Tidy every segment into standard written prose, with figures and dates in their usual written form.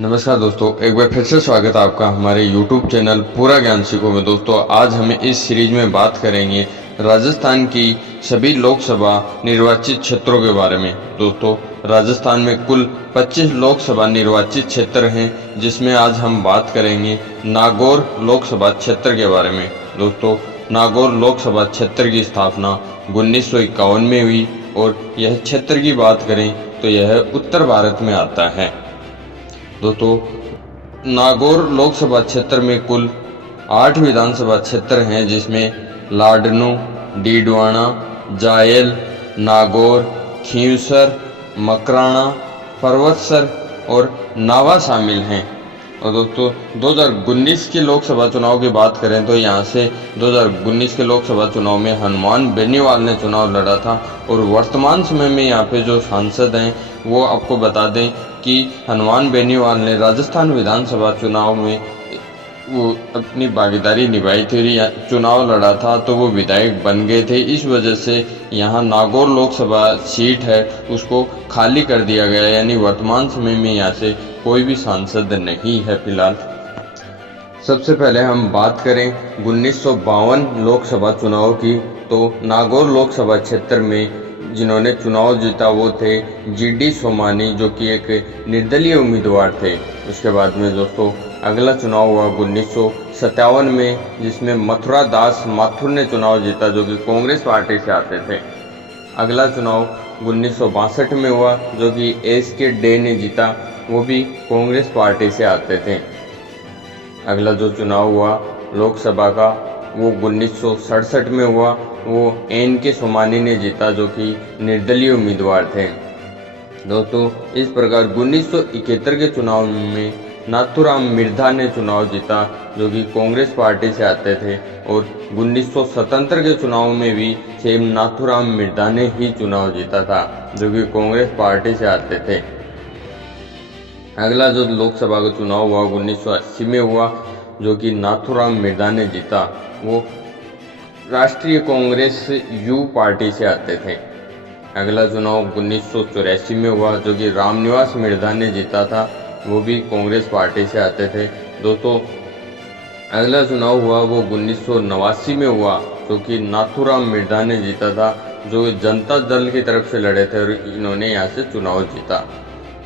नमस्कार दोस्तों, एक बार फिर से स्वागत है आपका हमारे YouTube चैनल पूरा ज्ञान सीखो में। दोस्तों आज हम इस सीरीज में बात करेंगे राजस्थान की सभी लोकसभा निर्वाचित क्षेत्रों के बारे में। दोस्तों राजस्थान में कुल 25 लोकसभा निर्वाचित क्षेत्र हैं, जिसमें आज हम बात करेंगे नागौर लोकसभा क्षेत्र के बारे में। दोस्तों नागौर लोकसभा क्षेत्र की स्थापना 1951 में हुई और यह क्षेत्र की बात करें तो यह उत्तर भारत में आता है। दोस्तों नागौर लोकसभा क्षेत्र में कुल 8 विधानसभा क्षेत्र हैं, जिसमें लाडनू, डीडवाना, जायल, नागौर, खींवसर, मकराना, पर्वतसर और नावा शामिल हैं। और दोस्तों 2019 के लोकसभा चुनाव की बात करें तो यहाँ से 2019 के लोकसभा चुनाव में हनुमान बेनीवाल ने चुनाव लड़ा था। और वर्तमान समय में यहाँ पे जो सांसद हैं वो आपको बता दें कि हनुमान बेनीवाल ने राजस्थान विधानसभा चुनाव में वो अपनी भागीदारी निभाई थी और चुनाव लड़ा था, तो वो विधायक बन गए थे। इस वजह से यहाँ नागौर लोकसभा सीट है उसको खाली कर दिया गया, यानी वर्तमान समय में यहाँ से कोई भी सांसद नहीं है फिलहाल। सबसे पहले हम बात करें 1952 लोकसभा चुनाव की, तो नागौर लोकसभा क्षेत्र में जिन्होंने चुनाव जीता वो थे GD सोमानी, जो कि एक निर्दलीय उम्मीदवार थे। उसके बाद में दोस्तों अगला चुनाव हुआ 1957 में, जिसमें मथुरा दास माथुर ने चुनाव जीता, जो कि कांग्रेस पार्टी से आते थे। अगला चुनाव 1962 में हुआ, जो कि SK डे ने जीता, वो भी कांग्रेस पार्टी से आते थे। अगला जो चुनाव हुआ लोकसभा का वो 1967 में हुआ, वो NK सोमानी ने जीता, जो कि निर्दलीय उम्मीदवार थे। दोस्तों इस प्रकार 1971 के चुनाव में नाथूराम मिर्धा ने चुनाव जीता, जो कि कांग्रेस पार्टी से आते थे। और 1977 के चुनाव में भी सेम नाथूराम मिर्धा ने ही चुनाव जीता था, जो कि कांग्रेस पार्टी से आते थे। अगला जो लोकसभा का चुनाव हुआ 1980 में हुआ, जो कि नाथूराम मिर्धा ने जीता, वो राष्ट्रीय कांग्रेस यू पार्टी से आते थे। अगला चुनाव 1984 में हुआ, जो कि रामनिवास मिर्धा ने जीता था, वो भी कांग्रेस पार्टी से आते थे। दोस्तों अगला चुनाव हुआ वो 1989 में हुआ, जो कि नाथूराम मिर्धा ने जीता था, जो जनता दल की तरफ से लड़े थे और इन्होंने यहाँ से चुनाव जीता।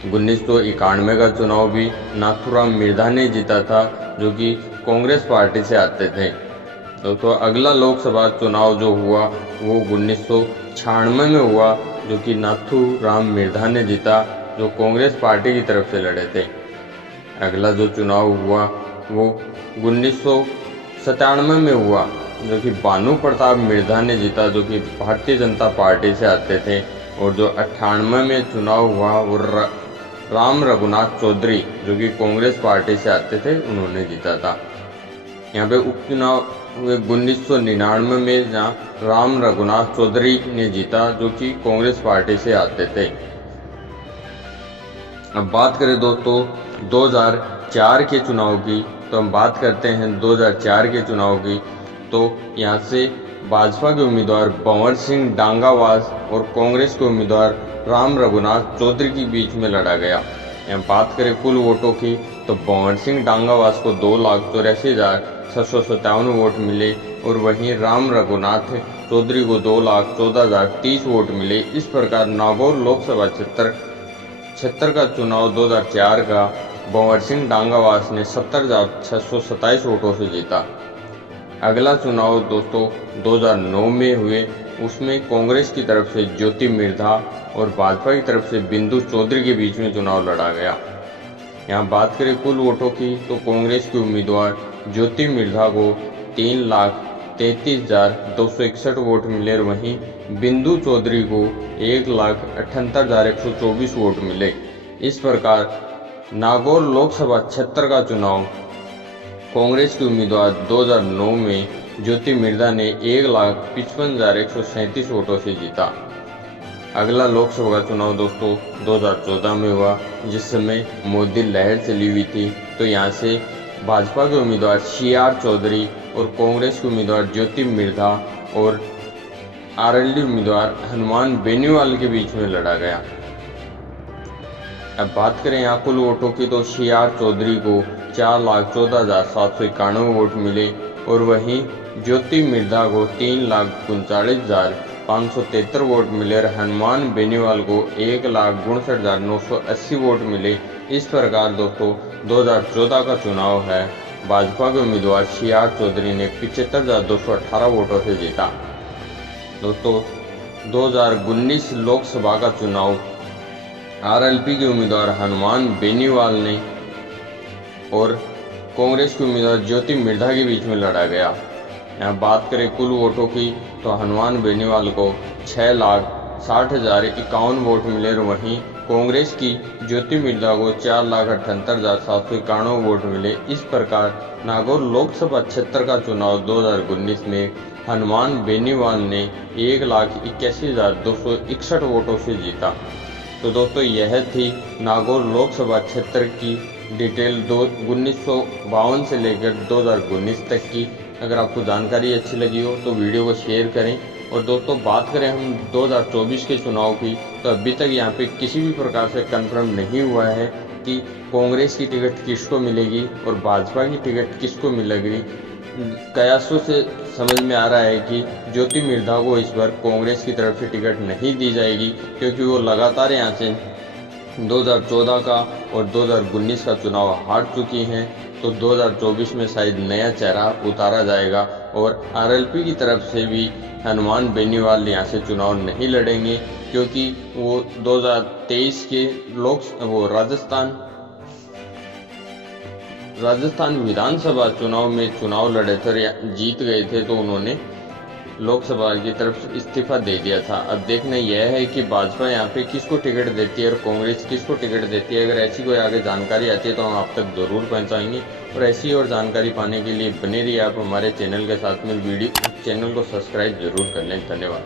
1991 का चुनाव भी नाथूराम मिर्धा ने जीता था, जो कि कांग्रेस पार्टी से आते थे। दोस्तों अगला लोकसभा चुनाव जो हुआ वो 1996 में हुआ, जो कि नाथूराम मिर्धा ने जीता, जो कांग्रेस पार्टी की तरफ से लड़े थे। अगला जो चुनाव हुआ वो 1997 में हुआ, जो कि भानु प्रताप मिर्धा ने जीता, जो कि भारतीय जनता पार्टी से आते थे। और जो 98 में चुनाव हुआ वो राम रघुनाथ चौधरी, जो कि कांग्रेस पार्टी से आते थे, उन्होंने जीता था। यहाँ पे उपचुनाव हुए 1999 में, जहाँ राम रघुनाथ चौधरी ने जीता, जो कि कांग्रेस पार्टी से आते थे। अब बात करें दोस्तों 2004 के चुनाव की, तो हम बात करते हैं 2004 के चुनाव की। तो यहाँ से भाजपा के उम्मीदवार भंवर सिंह डांगावास और कांग्रेस के उम्मीदवार राम रघुनाथ चौधरी के बीच में लड़ा गया। यहाँ बात करें कुल वोटों की, तो भंवर सिंह डांगावास को 2,84,657 वोट मिले और वहीं राम रघुनाथ चौधरी को 2,14,030 वोट मिले। इस प्रकार नागौर लोकसभा क्षेत्र का चुनाव 2004 का भंवर सिंह डांगावास ने 70,627 वोटों से जीता। अगला चुनाव दोस्तों 2009 में हुए, उसमें कांग्रेस की तरफ से ज्योति मिर्धा और भाजपा की तरफ से बिंदु चौधरी के बीच में चुनाव लड़ा गया। यहाँ बात करें कुल वोटों की, तो कांग्रेस के उम्मीदवार ज्योति मिर्धा को 3,33,261 वोट मिले और वहीं बिंदु चौधरी को 1,78,124 वोट मिले। इस प्रकार नागौर लोकसभा क्षेत्र का चुनाव कांग्रेस के उम्मीदवार 2009 में ज्योति मिर्धा ने 1,55,137 वोटों से जीता। अगला लोकसभा का चुनाव दोस्तों 2014 में हुआ, जिस समय मोदी लहर चली हुई थी। तो यहाँ से भाजपा के उम्मीदवार CR चौधरी और कांग्रेस के उम्मीदवार ज्योति मिर्धा और RLD उम्मीदवार हनुमान बेनीवाल के बीच में लड़ा गया। अब बात करें यहाँ कुल वोटों की तो शियार चौधरी को 4,14,791 वोट मिले और वहीं ज्योति मिर्धा को 3,39,573 वोट मिले और हनुमान बेनीवाल को 1,62,980 वोट मिले। इस प्रकार दोस्तों 2014 का चुनाव है भाजपा के उम्मीदवार शियार चौधरी ने 75,218 वोटों से जीता। दोस्तों 2019 लोकसभा का चुनाव आरएलपी के उम्मीदवार हनुमान बेनीवाल ने और कांग्रेस के उम्मीदवार ज्योति मिर्धा के बीच में लड़ा गया। यहाँ बात करें कुल वोटों की तो हनुमान बेनीवाल को 6,60,051 वोट मिले और वहीं कांग्रेस की ज्योति मिर्धा को 4,78,791 वोट मिले। इस प्रकार नागौर लोकसभा क्षेत्र का चुनाव 2019 में हनुमान बेनीवाल ने 1,81,261 वोटों से जीता। तो दोस्तों यह थी नागौर लोकसभा क्षेत्र की डिटेल 1952 से लेकर 2019 तक की। अगर आपको जानकारी अच्छी लगी हो तो वीडियो को शेयर करें। और दोस्तों बात करें हम 2024 के चुनाव की तो अभी तक यहाँ पे किसी भी प्रकार से कंफर्म नहीं हुआ है कि कांग्रेस की टिकट किसको मिलेगी और भाजपा की टिकट किसको मिलेगी। कयासों से समझ में आ रहा है कि ज्योति मिर्धा को इस बार कांग्रेस की तरफ से टिकट नहीं दी जाएगी, क्योंकि वो लगातार यहाँ से 2014 का और 2019 का चुनाव हार चुकी हैं। तो 2024 में शायद नया चेहरा उतारा जाएगा और आरएलपी की तरफ से भी हनुमान बेनीवाल यहाँ से चुनाव नहीं लड़ेंगे, क्योंकि वो 2023 के राजस्थान विधानसभा चुनाव में चुनाव लड़े थे, जीत गए थे, तो उन्होंने लोकसभा की तरफ से इस्तीफा दे दिया था। अब देखना यह है कि भाजपा यहाँ पे किसको टिकट देती है और कांग्रेस किसको टिकट देती है। अगर ऐसी कोई आगे जानकारी आती है तो हम आप तक जरूर पहुँचाएंगे। और ऐसी और जानकारी पाने के लिए बने रहिए आप हमारे चैनल के साथ में। चैनल को सब्सक्राइब जरूर कर लें। धन्यवाद।